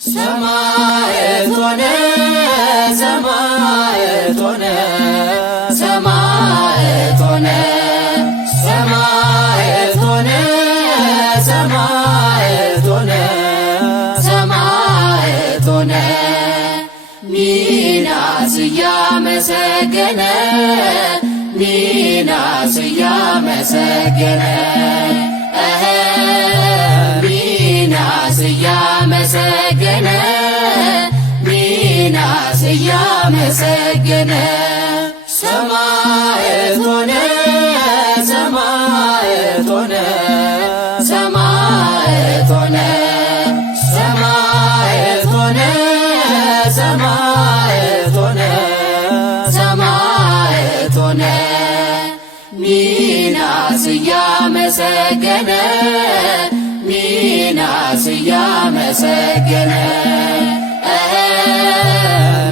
ሰማዕት ሆነ ሰማዕት ሆነ ሰማዕት ሆነ ሰማዕት ሆነ ሰማዕት ሆነ ሰማዕት ሆነ ሚናስ እያመሰገነ ሚናስ እያመሰገነ ሚናስ እያመሰገነ ሚናስ እያመሰገነ ሰማዕት ሆነ ሰማዕት ሆነ ሰማዕት ሆነ ሰማዕት ሆነ ሰማዕት ሆነ ሰማዕት ሆነ ሚናስ እያመሰገነ ሚናስ እያመሰገነ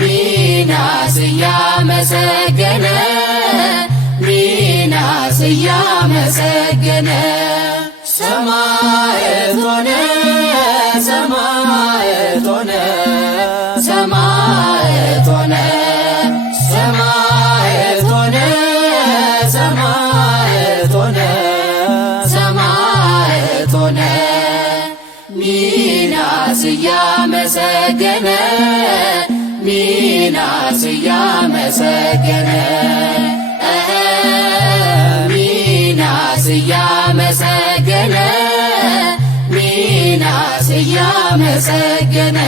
ሚናስ እያመሰገነ ሚናስ እያመሰገነ ሰማዕት ሆነ ሰማዕት ሆነ ሰማዕት ሆነ ሰማዕት ሆነ ሰማዕት ሆነ ሰማዕት ሆነ ሚናስ እያመሰገነ ሚናስ እያመሰገነ ሚናስ እያመሰገነ ሚናስ እያመሰገነ